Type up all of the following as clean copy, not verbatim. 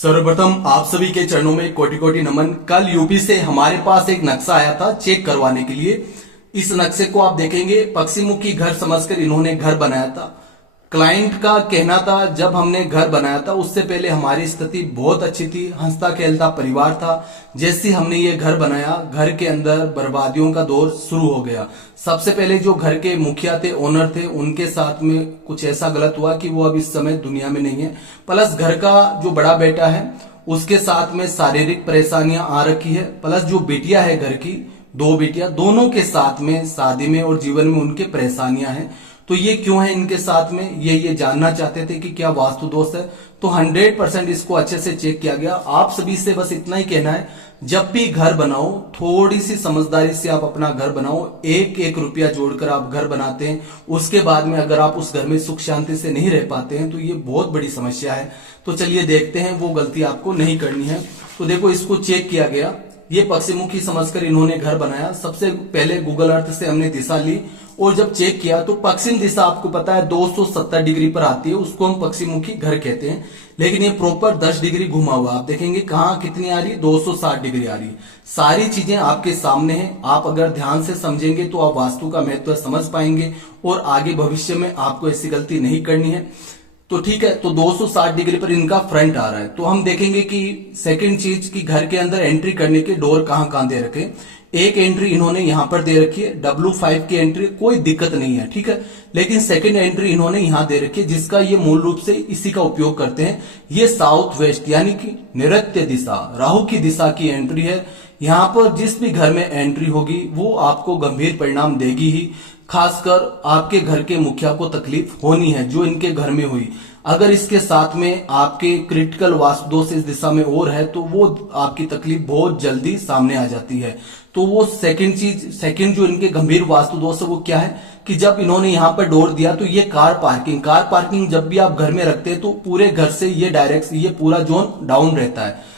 सर्वप्रथम आप सभी के चरणों में कोटि कोटि नमन। कल यूपी से हमारे पास एक नक्शा आया था चेक करवाने के लिए। इस नक्शे को आप देखेंगे पश्चिम मुखी घर समझकर इन्होंने घर बनाया था। क्लाइंट का कहना था जब हमने घर बनाया था उससे पहले हमारी स्थिति बहुत अच्छी थी, हंसता खेलता परिवार था। जैसे हमने ये घर बनाया घर के अंदर बर्बादियों का दौर शुरू हो गया। सबसे पहले जो घर के मुखिया थे, ओनर थे, उनके साथ में कुछ ऐसा गलत हुआ कि वो अब इस समय दुनिया में नहीं है। प्लस घर का जो बड़ा बेटा है उसके साथ में शारीरिक परेशानियां आ रखी है। प्लस जो बेटियां है घर की, दो बेटियां, दोनों के साथ में शादी में और जीवन में उनके परेशानियां हैं। तो ये क्यों है इनके साथ में, ये जानना चाहते थे कि क्या वास्तु दोष है। तो 100% इसको अच्छे से चेक किया गया। आप सभी से बस इतना ही कहना है, जब भी घर बनाओ थोड़ी सी समझदारी से आप अपना घर बनाओ। एक एक रुपया जोड़कर आप घर बनाते हैं, उसके बाद में अगर आप उस घर में सुख शांति से नहीं रह पाते हैं तो ये बहुत बड़ी समस्या है। तो चलिए देखते हैं, वो गलती आपको नहीं करनी है। तो देखो, इसको चेक किया गया। ये पश्चिम मुखी समझकर इन्होंने घर बनाया। सबसे पहले गूगल अर्थ से हमने दिशा ली और जब चेक किया तो पश्चिम दिशा आपको पता है 270 डिग्री पर आती है, उसको हम पश्चिम मुखी घर कहते हैं। लेकिन ये प्रॉपर 10 डिग्री घुमा हुआ, आप देखेंगे कहाँ कितनी आ रही है, 260 डिग्री आ रही है। सारी चीजें आपके सामने हैं। आप अगर ध्यान से समझेंगे तो आप वास्तु का महत्व समझ पाएंगे और आगे भविष्य में आपको ऐसी गलती नहीं करनी है। तो ठीक है, तो 260 डिग्री पर इनका फ्रंट आ रहा है। तो हम देखेंगे कि सेकंड चीज की घर के अंदर एंट्री करने के डोर कहां कहां दे रखे। एक एंट्री इन्होंने यहां पर दे रखी है, W5 की एंट्री, कोई दिक्कत नहीं है, ठीक है। लेकिन सेकंड एंट्री इन्होंने यहां दे रखी है जिसका ये मूल रूप से इसी का उपयोग करते हैं। ये साउथ वेस्ट यानी कि नैऋत्य दिशा, राहु की दिशा की एंट्री है। यहां पर जिस भी घर में एंट्री होगी वो आपको गंभीर परिणाम देगी ही। खासकर आपके घर के मुखिया को तकलीफ होनी है, जो इनके घर में हुई। अगर इसके साथ में आपके क्रिटिकल वास्तु दोष इस दिशा में और है तो वो आपकी तकलीफ बहुत जल्दी सामने आ जाती है। तो वो सेकंड जो इनके गंभीर वास्तु दोष है वो क्या है कि जब इन्होंने यहां पर डोर दिया तो ये कार पार्किंग जब भी आप घर में रखते हैं तो पूरे घर से ये पूरा जोन डाउन रहता है।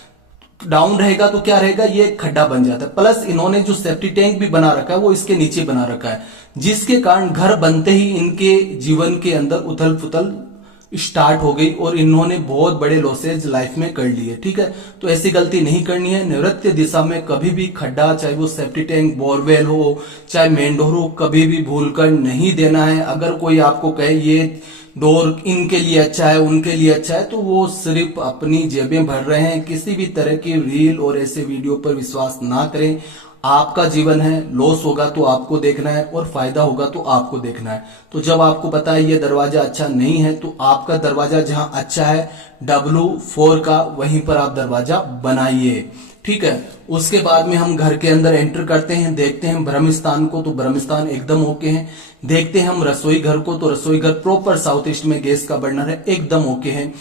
डाउन रहेगा तो क्या रहेगा, ये खड्डा बन जाता है। प्लस इन्होंने जो सेफ्टी टैंक भी बना रखा है वो इसके नीचे बना रखा है, जिसके कारण घर बनते ही इनके जीवन के अंदर उथल पुथल स्टार्ट हो गई और इन्होंने बहुत बड़े लॉसेज लाइफ में कर लिए, ठीक है। तो ऐसी गलती नहीं करनी है। नैऋत्य दिशा में कभी भी खड्डा, चाहे वो सेफ्टी टैंक, बोरवेल हो, चाहे मेन डोर हो, कभी भी भूलकर नहीं देना है। अगर कोई आपको कहे ये डोर इनके लिए अच्छा है, उनके लिए अच्छा है, तो वो सिर्फ अपनी जेबें भर रहे हैं। किसी भी तरह की रील और ऐसे वीडियो पर विश्वास ना करें। आपका जीवन है, लॉस होगा तो आपको देखना है और फायदा होगा तो आपको देखना है। तो जब आपको पता है ये दरवाजा अच्छा नहीं है तो आपका दरवाजा जहां अच्छा है W4 का, वहीं पर आप दरवाजा बनाइए, ठीक है। उसके बाद में हम घर के अंदर एंटर करते हैं, देखते हैं ब्रह्म स्थान को, तो ब्रह्म स्थान एकदम ओके है। देखते हैं हम रसोई घर को, तो रसोई घर प्रॉपर साउथ ईस्ट में गैस का बर्नर है, एकदम ओके है।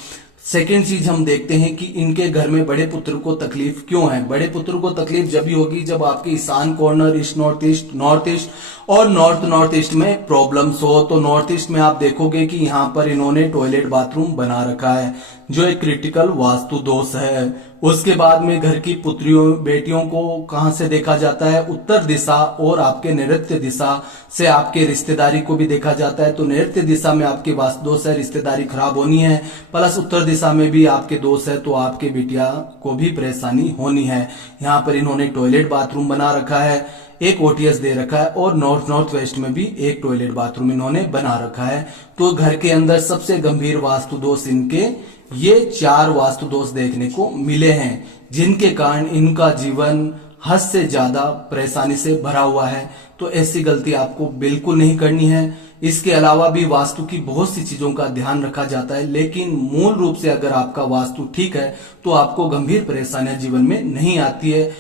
सेकेंड चीज हम देखते हैं कि इनके घर में बड़े पुत्र को तकलीफ क्यों है। बड़े पुत्र को तकलीफ जब भी होगी जब आपके ईशान कॉर्नर, ईस्ट नॉर्थ ईस्ट और नॉर्थ ईस्ट में प्रॉब्लम्स हो। तो नॉर्थ ईस्ट में आप देखोगे कि यहाँ पर इन्होंने टॉयलेट बाथरूम बना रखा है, जो एक क्रिटिकल वास्तु दोष है। उसके बाद में घर की पुत्रियों बेटियों को कहां से देखा जाता है, उत्तर दिशा और आपके नैऋत्य दिशा से आपके रिश्तेदारी को भी देखा जाता है। तो नैऋत्य दिशा में आपके वास्तु दोष है, रिश्तेदारी खराब होनी है। प्लस उत्तर दिशा में भी आपके दोष है तो आपके बिटिया को भी परेशानी होनी है। यहाँ पर इन्होंने टॉयलेट बाथरूम बना रखा है, एक OTS दे रखा है और नॉर्थ वेस्ट में भी एक टॉयलेट बाथरूम इन्होंने बना रखा है। तो घर के अंदर सबसे गंभीर वास्तु दोष इनके ये 4 वास्तु दोष देखने को मिले हैं, जिनके कारण इनका जीवन हद से ज्यादा परेशानी से भरा हुआ है। तो ऐसी गलती आपको बिल्कुल नहीं करनी है। इसके अलावा भी वास्तु की बहुत सी चीजों का ध्यान रखा जाता है, लेकिन मूल रूप से अगर आपका वास्तु ठीक है तो आपको गंभीर परेशानियां जीवन में नहीं आती है।